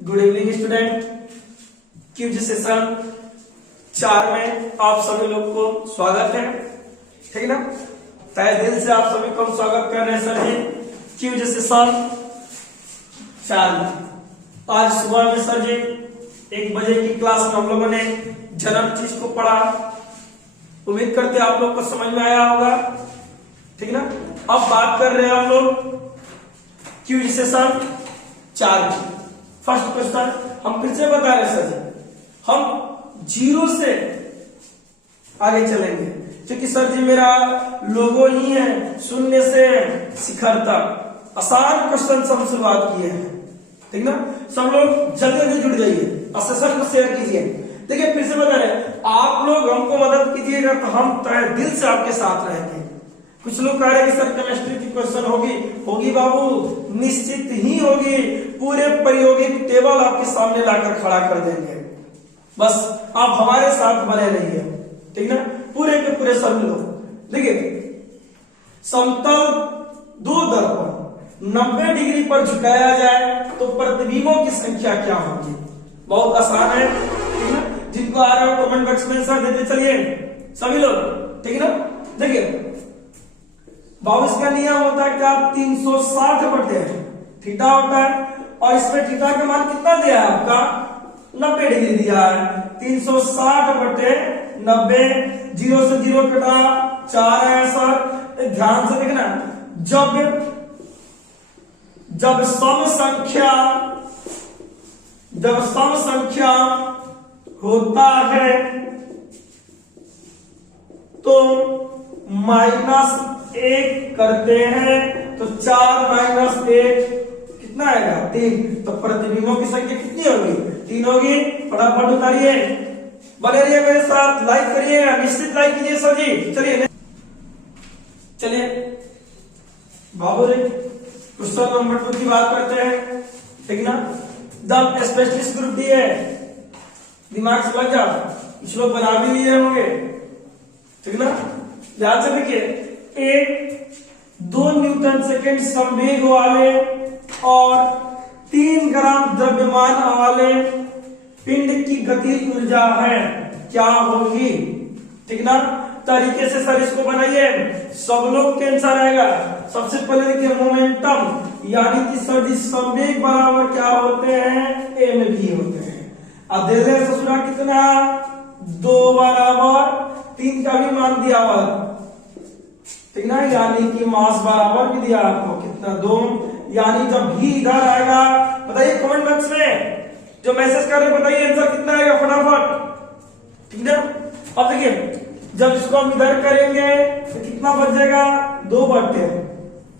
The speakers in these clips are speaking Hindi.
Good evening student. Quiz session 4 में आप सभी लोग को स्वागत है, ठीक है ना। तहे दिल से आप सभी को हम स्वागत कर रहे हैं सर जी क्यूज सेशन 4 में। आज सुबह में सर जी 1 बजे की क्लास में हम लोगों ने जन्म चीज को पढ़ा। उम्मीद करते आप लोग को समझ में आया होगा, ठीक ना। अब बात कर रहे हैं हम लोग क्यूज सेशन 4 की। फर्स्ट क्वेश्चन हम फिर से बता रहे सर जी, हम 0 से आगे चलेंगे क्योंकि सर जी मेरा लोगो ही है शून्य से शिखर तक। आसान क्वेश्चन से हम शुरुआत किए हैं, ठीक ना। सब लोग जल्दी जल्दी जुड़ जाइए और सेशन को शेयर कीजिए। देखिए फिर से बता रहे, आप लोग हमको मदद कीजिएगा तो हम तहे दिल से आपके साथ रहेंगे। कुछ लोग कह रहे हैं कि सर केमिस्ट्री की क्वेश्चन होगी बाबू, निश्चित ही होगी। पूरे प्रायोगिक टेबल आपके सामने लाकर खड़ा कर देंगे, बस आप हमारे साथ बने रहिए, ठीक ना। पूरे के पूरे सभी लोग देखिए, समतल 2 दर्पण 90 डिग्री पर झुकाया जाए तो प्रतिबिंबों की संख्या क्या होगी। बहुत आसान है, ठीक ना। जिनको आ रहा है कमेंट बॉक्स में आंसर देते चलिए सभी लोग, ठीक है ना। देखिए बाबू इसका नियम होता है क्या, 360 बटे थीटा होता है और इसमें थीटा का मान कितना दिया है आपका, 90 डिग्री दिया है। 360 बटे 90, 0 से 0 कटा 4 है सर। ध्यान से देखना, जब सम संख्या होता है तो -1 करते हैं तो 4 - 1 कितना आएगा, 3। तो प्रतिबिंबों की संख्या कितनी होगी, 3 होगी। फटाफट उतारिए, बने रहिए मेरे साथ, लाइक करिए, निश्चित लाइक कीजिए सर जी। चलिए बाबू जी क्वेश्चन नंबर 2 की बात करते हैं, ठीक ना। द स्पेशलिस्ट ग्रुप डी है, दिमाग से लग जाओ, कुछ लोग बना भी लिए होंगे, ठीक ना। ध्यान से देखिए, 2 न्यूटन सेकेंड संवेग वाले और 3 ग्राम द्रव्यमान वाले पिंड की गतिज ऊर्जा है, क्या होगी, ठीक ना। तरीके से सर इसको बनाइए, सब लोग के आंसर आएगा। सबसे पहले देखिए मोमेंटम, यानी कि सर संवेग बराबर क्या होते हैं, mv होते हैं। अब दे दे ससुरा कितना, 2 बराबर 3 का भी मान दिया हुआ, ठीक ना। यानी कि मास बराबर भी दिया आपको कितना, 2। यानी जब भी इधर आएगा, बताइए कमेंट बॉक्स में जो मैसेज कर रहे बताइए आंसर कितना आएगा फटाफट, ठीक ना। अब देखिए जब इसको हम इधर करेंगे तो कितना बच जाएगा, 2 बटे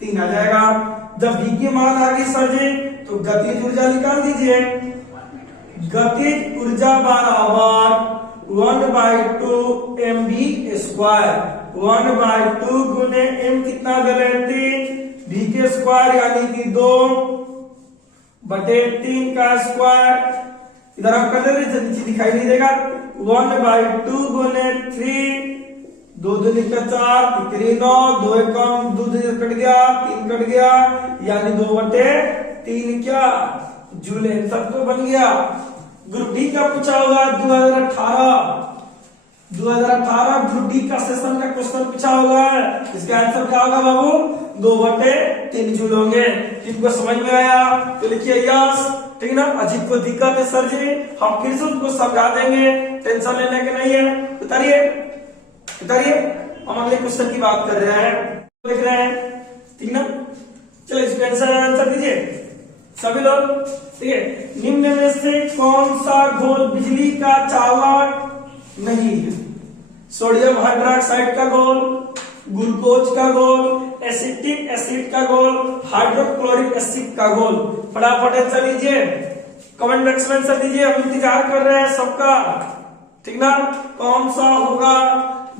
3 आ जाएगा। जब v की मान आ गई सर जी तो गतिज ऊर्जा निकाल दीजिए। गतिज ऊर्जा बराबर 1/2 mv², 1/2 गुने m कितना दे रहे, 3 v के स्क्वायर यानी कि 2 बटे 3 का स्क्वायर। इधर आप कर दे, नीचे दिखाई नहीं देगा। 1/2 गुने 3, 2 दूनी का 4, 3 9, 2 कम 2 कट गया, 3 कट गया, यानी 2 बटे 3 क्या जूल आंसर तो बन गया। ग्रुप डी का पूछा होगा 2018 ग्रुप डी का सेशन का क्वेश्चन पूछा होगा, इसका आंसर क्या होगा बाबू, 2 बटे 3 जूल होंगे। इनको समझ में आया तो लिखिए यस, ठीक ना। अजीब को दिक्कत है सर जी, हम फिर से उनको समझा देंगे, टेंशन लेने के नहीं है। उतारिए, हम अगले क्वेश्चन की बात कर रहे हैं, देख रहे हैं, ठीक ना। चलो इसका आंसर दीजिए सभी लोग, ठीक है। निम्न में से कौन सा घोल बिजली का चालक नहीं है, सोडियम हाइड्रोक्साइड का घोल, ग्लूकोज का घोल, एसिटिक एसिड का घोल, हाइड्रोक्लोरिक एसिड का घोल। फटाफट आंसर दीजिए, कमेंट बॉक्स में आंसर दीजिए, हम इंतजार कर रहे हैं सबका, ठीक ना। कौन सा होगा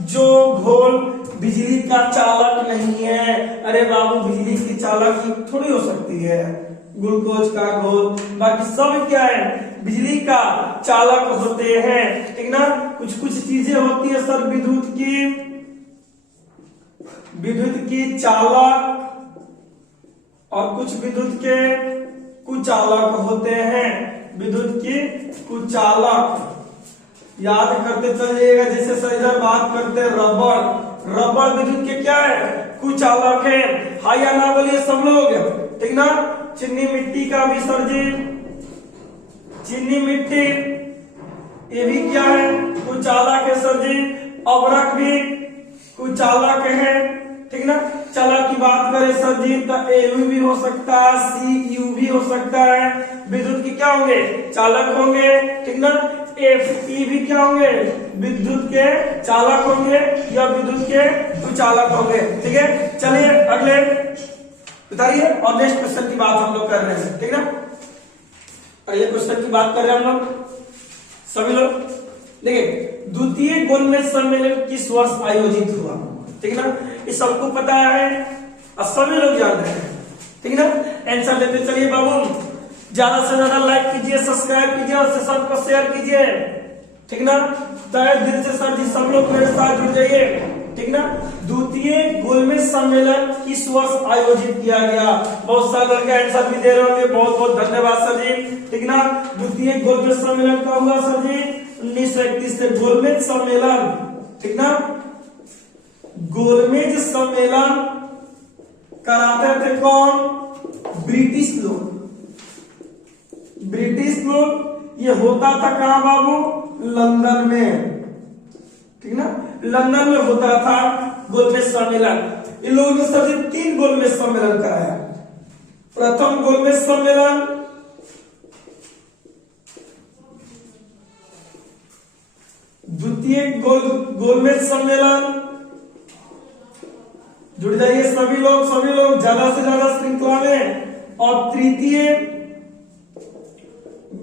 जो घोल बिजली का चालक नहीं है। अरे बाबू बिजली की चालक ही थोड़ी हो सकती है ग्लूकोज का घोल, बाकी सब क्या है, बिजली का चालक होते हैं, ठीक ना। कुछ चीजें होती है सर विद्युत की चालक और कुछ विद्युत के कुचालक होते हैं। विद्युत की कुचालक। याद करते चलिएगा, जैसे सर इधर बात करते हैं रबड़, रबड़ विद्युत के क्या है, कुचालक है। हाँ या ना बोलिए सब लोग, ठीक ना। चीनी मिट्टी का विसर्जन, चीनी मिट्टी ये भी क्या है, कुचालक है सर जी। अवरक भी कुचालक है, ठीक ना। चालक की बात करें सर जी तो एयू भी हो सकता है, सी यू भी हो सकता है। विद्युत की क्या होंगे, चालक होंगे, ठीक ना। एफ ई भी क्या होंगे, विद्युत के चालक होंगे या विद्युत के कुचालक होंगे, ठीक है। चलिए अगले बताइए, और नेक्स्ट क्वेश्चन की बात हम लोग कर रहे हैं, ठीक ना। अगले क्वेश्चन की बात कर रहे हैं हम लोग सभी लोग। देखिए, द्वितीय गोलमेज सम्मेलन किस वर्ष आयोजित हुआ, ठीक ना। ये सबको पता है और सभी लोग जानते हैं, ठीक ना। आंसर देते चलिए बाबू, ज्यादा से ज्यादा लाइक कीजिए, सब्सक्राइब कीजिए और सेशन को शेयर कीजिए, ठीक ना। तहे दिल से सर जी सब लोग मेरे साथ जुड़ जाइए, ठीक ना। द्वितीय गोलमेज सम्मेलन किस वर्ष आयोजित किया गया, बहुत सारे लड़के आंसर भी दे रहे होंगे, बहुत बहुत धन्यवाद सर जी, ठीक ना। द्वितीय गोलमेज सम्मेलन कब हुआ सर जी, 1931 से। गोलमेज सम्मेलन, ठीक ना, गोलमेज सम्मेलन कराते थे कौन, ब्रिटिश लोग, ब्रिटिश लोग। ये होता था कहां बाबू, लंदन में, ठीक ना, लंदन में होता था गोलमेज सम्मेलन। इन लोगों ने सभी 3 गोलमेज सम्मेलन कराया। प्रथम गोलमेज सम्मेलन, द्वितीय गोलमेज सम्मेलन, जुड़ जाइए सभी लोग ज्यादा से ज्यादा श्रृंखला में, और तृतीय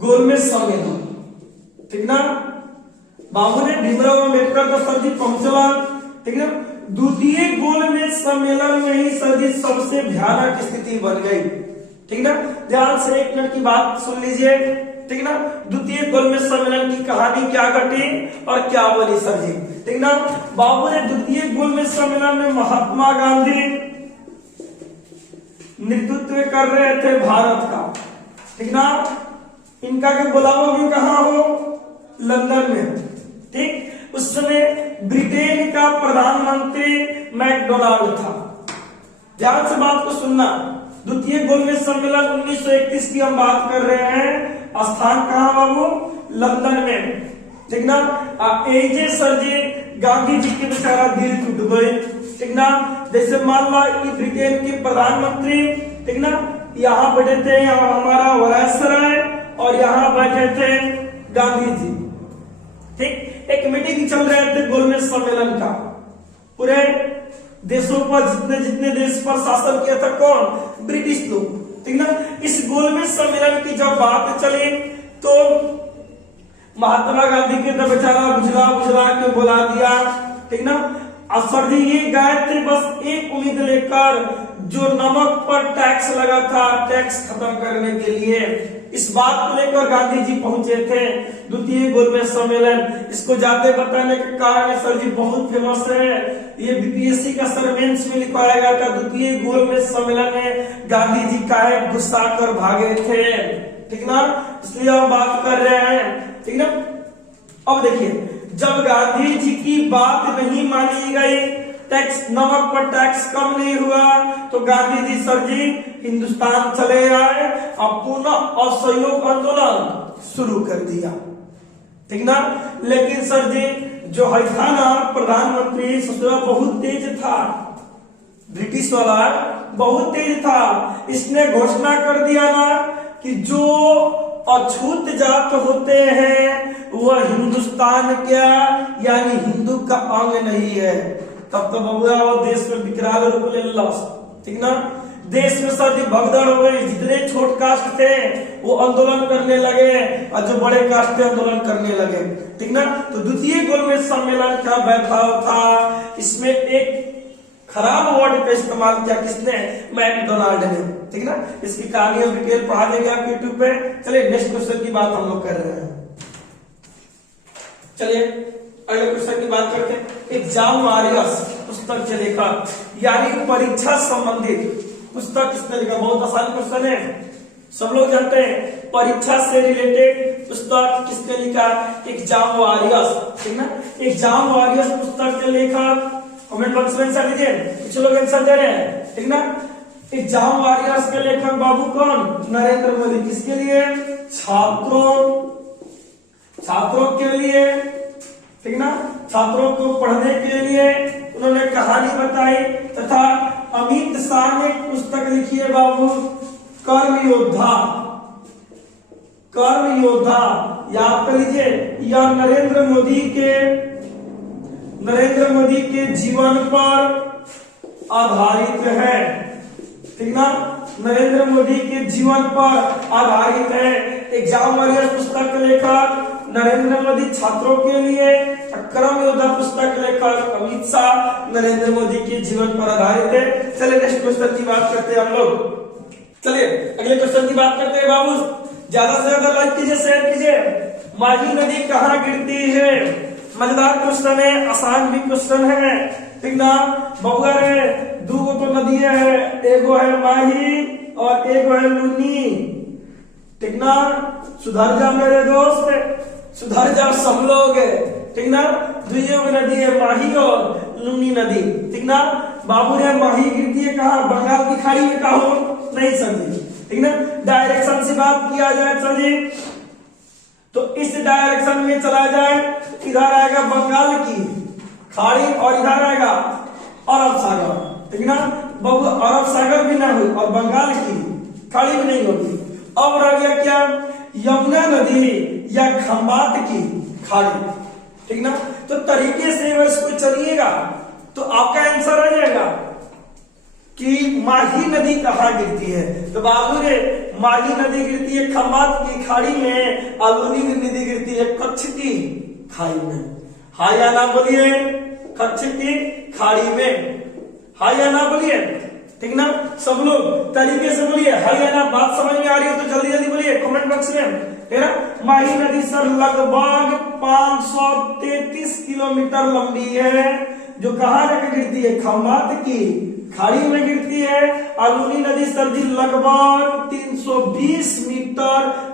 गोलमेज सम्मेलन, ठीक ना। बाबू ने भीमराव अम्बेडकर का सर जी पहुंचला, ठीक ना। द्वितीय गोलमेज सम्मेलन में ही सर जी सबसे भयानक स्थिति बन गई, ठीक ना। ध्यान से 1 मिनट की बात सुन लीजिए, ठीक ना। द्वितीय गोलमेज सम्मेलन की कहानी क्या घटी और क्या बोली सर जी, ठीक ना। बाबू ने द्वितीय गोलमेज सम्मेलन में महात्मा गांधी नेतृत्व कर रहे थे भारत का, ठीक ना। इनका के बुलावा भी कहां हो, लंदन में, ठीक। उस समय ब्रिटेन का प्रधानमंत्री मैकडोनाल्ड था। ध्यान से बात को सुनना। द्वितीय गोलमेज सम्मेलन 1931 की हम बात कर रहे हैं, स्थान कहां बाबू, लंदन में, ठीक ना। एजे सर जी गांधी जी के बेचारा दिल टूट गए, ठीक ना। जैसे मान लो ब्रिटेन के प्रधानमंत्री, ठीक ना, यहाँ बैठे थे, यहाँ हमारा वायसराय, और यहाँ बैठे थे गांधी जी, ठीक। एक मीटिंग चल रहे थे गोलमेज सम्मेलन का, पूरे देशों पर जितने देश पर शासन किया था कौन, ब्रिटिश लोग, ठीक ना। इस गोलमेज सम्मेलन की जब बात चली तो महात्मा गांधी के तो बेचारा बुझला के बुला दिया, ठीक ना। सर जी ये गए थे बस एक उम्मीद लेकर, जो नमक पर टैक्स लगा था, टैक्स खत्म करने के लिए। इस बात को लेकर गांधी जी पहुंचे थे द्वितीय गोलमेज सम्मेलन। इसको जाते बताने के कारण है सर जी, बहुत फेमस है, ये बीपीएससी का सर्वेंस में लिखवाया गया था। द्वितीय गोलमेज सम्मेलन में गांधी जी काहे गुस्सा कर भागे थे, ठीक ना, इसलिए हम बात कर रहे हैं, ठीक ना। अब देखिए, जब गांधी जी की बात नहीं मानी गई, टैक्स, नमक पर टैक्स कम नहीं हुआ, तो गांधी जी सर जी हिंदुस्तान चले आए और पुनः असहयोग आंदोलन शुरू कर दिया, ठीक ना। लेकिन सर जी जो है था ना प्रधानमंत्री, ससुरा बहुत तेज था, ब्रिटिश वाला बहुत तेज था। इसने घोषणा कर दिया ना कि जो अछूत जात होते हैं वह हिंदुस्तान क्या यानी हिंदू का अंग नहीं है। तब तो बबुआ वो देश में विकराल रूप ले लस, ठीक ना। देश में सर जी भगदड़ हो गई, जितने छोट कास्ट थे वो आंदोलन करने लगे और जो बड़े कास्ट थे आंदोलन करने लगे, ठीक ना। तो द्वितीय गोलमेज सम्मेलन का बैठाव था, इसमें एक खराब वर्ड का इस्तेमाल किया, किसने, मैकडोनाल्ड ने, ठीक ना। इसकी कहानी हम डिटेल पढ़ा देंगे आप यूट्यूब पे। चलिए नेक्स्ट क्वेश्चन की बात हम लोग कर रहे हैं। चलिए अगले क्वेश्चन की बात करते हैं। एग्जाम वॉरियर्स पुस्तक से लेखक यानी परीक्षा संबंधित पुस्तक किसने लिखा, बहुत आसान क्वेश्चन है। सब लोग जानते हैं परीक्षा से रिलेटेड पुस्तक किसने लिखा? एग्जाम वॉरियर्स, ठीक ना। एग्जाम वॉरियर्स पुस्तक के लेखक कमेंट बॉक्स में आंसर दीजिए, कुछ लोग आंसर दे रहे हैं, ठीक ना। एग्जाम वॉरियर्स के लेखक बाबू कौन? नरेंद्र मोदी। किसके लिए? छात्रों के लिए, ठीक ना। छात्रों को पढ़ने के लिए उन्होंने कहानी बताई तथा अमित शाह ने पुस्तक लिखी है बाबू कर्म योद्धा, याद कर लीजिए। यह नरेंद्र मोदी के जीवन पर आधारित है, ठीक ना। नरेंद्र मोदी के जीवन पर आधारित है। एग्जाम वॉरियर्स पुस्तक के लेखक नरेंद्र मोदी, छात्रों के लिए। कर्म योद्धा पुस्तक के लेखक अमित शाह, नरेंद्र मोदी के जीवन पर आधारित है। चलिए नेक्स्ट क्वेश्चन की बात करते हैं हम लोग। चलिए अगले क्वेश्चन की बात करते हैं बाबू। ज्यादा से ज्यादा लाइक कीजिए, शेयर कीजिए। माही नदी कहाँ गिरती है? मजेदार क्वेश्चन है, आसान भी क्वेश्चन है, ठीक ना। बउआ रे दो तो नदी है, एगो है माही और एगो है लूनी, ठीक ना। सुधर जा मेरे दोस्त, सुधर जा सब लोग, ठीक ना। दुइयों नदी है माही और लूनी नदी, ठीक ना। बाबू रे माही गिरती है कहाँ? बंगाल की खाड़ी में। कहा नहीं समझे, ठीक ना। डायरेक्शन से बात किया जाए समझे तो इस डायरेक्शन में चला जाए, इधर आएगा बंगाल की खाड़ी और इधर आएगा अरब सागर, ठीक ना। बाबू अरब सागर भी ना हुई और बंगाल की खाड़ी भी नहीं होगी। अब रह गया क्या? यमुना नदी या खंबात की खाड़ी, ठीक ना। तो तरीके से इसको चलिएगा तो आपका आंसर आ जाएगा कि माही नदी कहाँ गिरती है। तो बाबू रे माही नदी गिरती है खंबात की खाड़ी में, लूनी नदी गिरती है कच्छ की खाड़ी में। हाँ या ना बोलिए? कच्छ की खाड़ी में, हाँ या ना बोलिए, ठीक ना। सब लोग तरीके से बोलिए हाँ या ना। बात समझ में आ रही है तो जल्दी जल्दी बोलिए कमेंट बॉक्स में, ठीक ना। माही नदी सर लगभग 533 किलोमीटर लंबी है, जो कहाँ जाकर गिरती है? खंबात की खाड़ी में गिरती है। लूनी नदी सर जी लगभग 320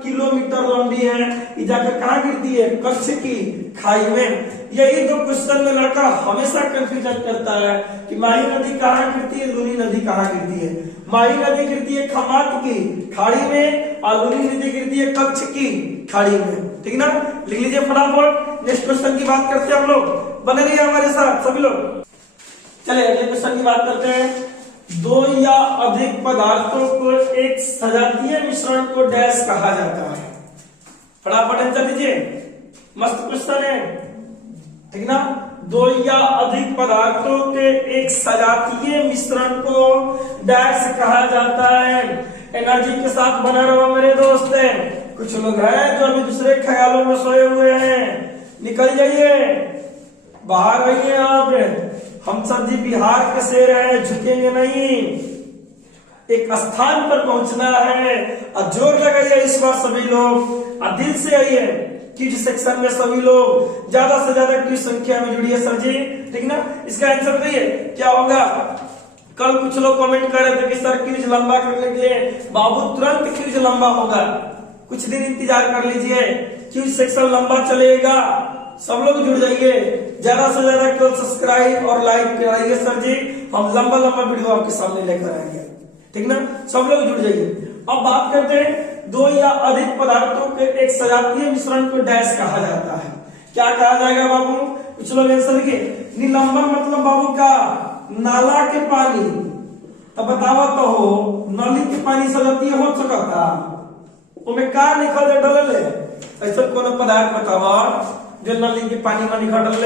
किलोमीटर लंबी है, ये जाकर कहाँ गिरती है? कच्छ की खाड़ी में। यही दो क्वेश्चन में लड़का हमेशा कंफ्यूजन करता है कि माही नदी कहाँ गिरती है, लूनी नदी कहाँ गिरती है। माही नदी गिरती है खंबात की खाड़ी में और लूनी नदी गिरती है कच्छ की खाड़ी में, ठीक ना। लिख लीजिए फटाफट। नेक्स्ट क्वेश्चन की बात करते हैं हम लोग, बने रहिए हमारे साथ सभी लोग। चलिए अगले क्वेश्चन की बात करते हैं। दो या अधिक पदार्थों को एक सजातीय मिश्रण को डैश कहा जाता है? फटाफट आंसर दीजिए, मस्त क्वेश्चन है, ठीक ना। दो या अधिक पदार्थों के एक सजातीय मिश्रण को डैश कहा जाता है। एनर्जी के साथ बना रहो मेरे दोस्त। कुछ लोग हैं जो अभी दूसरे ख्यालों में सोए हुए हैं, निकल जाइए, बाहर आइए आप। हम सब जी बिहार के शेर हैं, झुकेंगे नहीं, एक स्थान पर पहुंचना है। और जोर लगाइए इस बार सभी लोग और दिल से आइए। क्विज सेक्शन में सभी लोग ज्यादा से ज्यादा क्विज संख्या में जुड़िए सर जी, ठीक ना। इसका आंसर बताइए क्या होगा? कल कुछ लोग कमेंट कर रहे थे कि सर क्विज लंबा करने के लिए बाबू तुरंत क्विज लंबा होगा, कुछ दिन इंतजार कर लीजिए, क्विज सेक्शन लंबा चलेगा। सब लोग जुड़ जाइए, ज्यादा से ज्यादा केवल सब्सक्राइब और लाइक कराइए सर जी, हम लंबा लंबा वीडियो आपके सामने लेकर आएंगे, ठीक ना। सब लोग जुड़ जाइए। अब बात करते हैं दो या अधिक पदार्थों के एक सजातीय मिश्रण को डैश कहा जाता है। क्या कहा जाएगा बाबू? कुछ लोग आंसर देखिए। निलंबन मतलब बाबू का नाला के पानी, तो बतावा तो हो नली के पानी सजातीय हो सकता उमें का निकल डल ऐसा कोनो पदार्थ बतावा जो नली के पानी में निकल डल,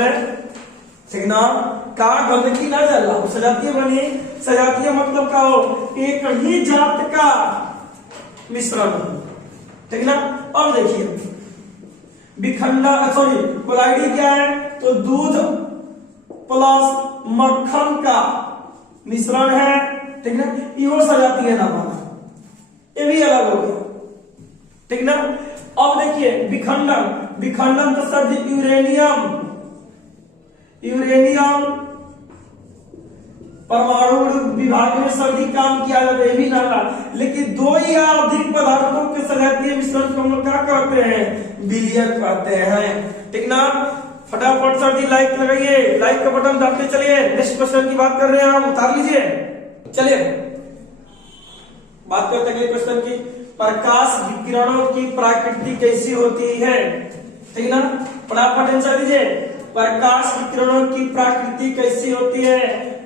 ठीक ना। का गंदगी ना जाला सजातीय बनी। सजातीय मतलब का हो एक ही जात का मिश्रण, ठीक ना। अब देखिए विखंडा सॉरी कोलाइडी क्या है? तो दूध प्लस मक्खन का मिश्रण है, ठीक ना। यो सजातीय ना बना, ये भी अलग हो गया, ठीक ना। अब देखिए विखंडन, विखंडन तो सर यूरेनियम परमाणु विभाग में सर जी काम किया जाता है, ये भी नाला। लेकिन दो या अधिक पदार्थों के सजातीय मिश्रण को हम लोग क्या कहते हैं, विलयन कहते हैं। ठीक ना, फटाफट सर जी लाइक लगाइए, लाइक का बटन दबाते चलिए। नेक्स्ट क्वेश्चन की बात कर रहे हैं हम, उतार लीजिए। चलिए बात करते हैं क्वेश्चन की, प्रकाश विकिरणों की प्रकृति कैसी होती है। ठीक ना, फटाफट आंसर दीजिए। प्रकाश विकिरणों की प्रकृति कैसी होती है,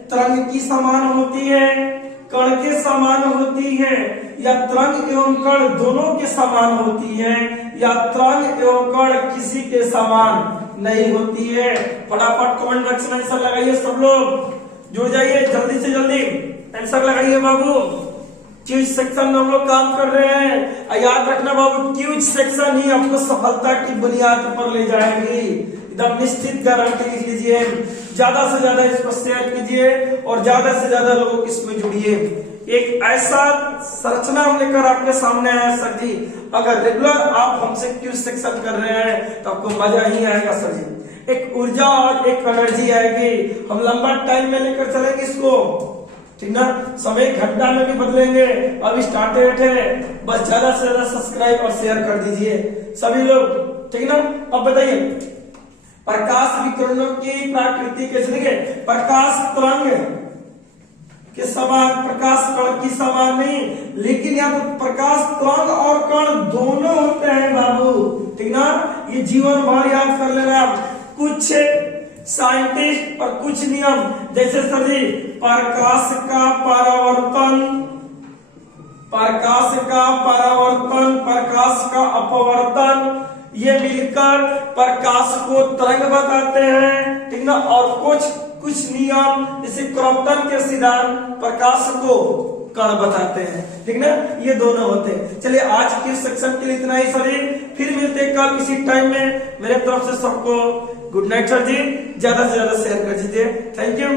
तरंग की समान होती है, कण के समान होती है, या तरंग एवं कण दोनों के समान होती है, या तरंग एवं कण किसी के समान नहीं होती है। फटाफट कमेंट बॉक्स में आंसर लगाइए, सब लोग जुड़ जाइए, जल्दी से जल्दी आंसर लगाइए बाबू। क्यूज सेक्शन में हम लोग काम कर रहे हैं, याद रखना बाबू, क्यूज सेक्शन ही आपको सफलता की बुनियाद पर ले जाएगी, एकदम निश्चित गारंटी लिख लीजिए। ज्यादा से ज्यादा इसको शेयर कीजिए और ज्यादा से ज्यादा लोगों को इसमें जुड़िए। एक ऐसा संरचना हम लेकर आपके सामने आया सर जी, अगर रेगुलर आप हमसे क्यूज सेक्शन कर रहे हैं तो आपको मजा ही आएगा सर जी। एक ऊर्जा और एक एनर्जी आएगी, हम लंबा टाइम में लेकर चलेंगे इसको। ठीक ना, समय घंटा में भी बदलेंगे। अब स्टार्टेड है, बस ज्यादा से ज्यादा सब्सक्राइब और शेयर कर दीजिए सभी लोग। ठीक ना, अब बताइए प्रकाश विकिरणों की प्रकृति कैसे, देखिए प्रकाश तरंग के समान, प्रकाश कण की समान नहीं, लेकिन यहाँ तो प्रकाश तरंग और कण दोनों होते हैं बाबू। ठीक ना, ये जीवन भर याद कर लेना आप। कुछ साइंटिस्ट और कुछ नियम, जैसे सर जी प्रकाश का परावर्तन, प्रकाश का परावर्तन, प्रकाश का अपवर्तन, ये मिलकर प्रकाश को तरंग बताते हैं। ठीक ना, और कुछ नियम जैसे क्रॉम्पटन के सिद्धांत प्रकाश को कण बताते हैं। ठीक ना, ये दोनों होते हैं। चलिए आज के सेक्शन के लिए इतना ही सर जी, फिर मिलते हैं कल इसी टाइम में। मेरे तरफ से सबको गुड नाइट सर जी, ज्यादा से ज्यादा शेयर कर दीजिए। Thank you.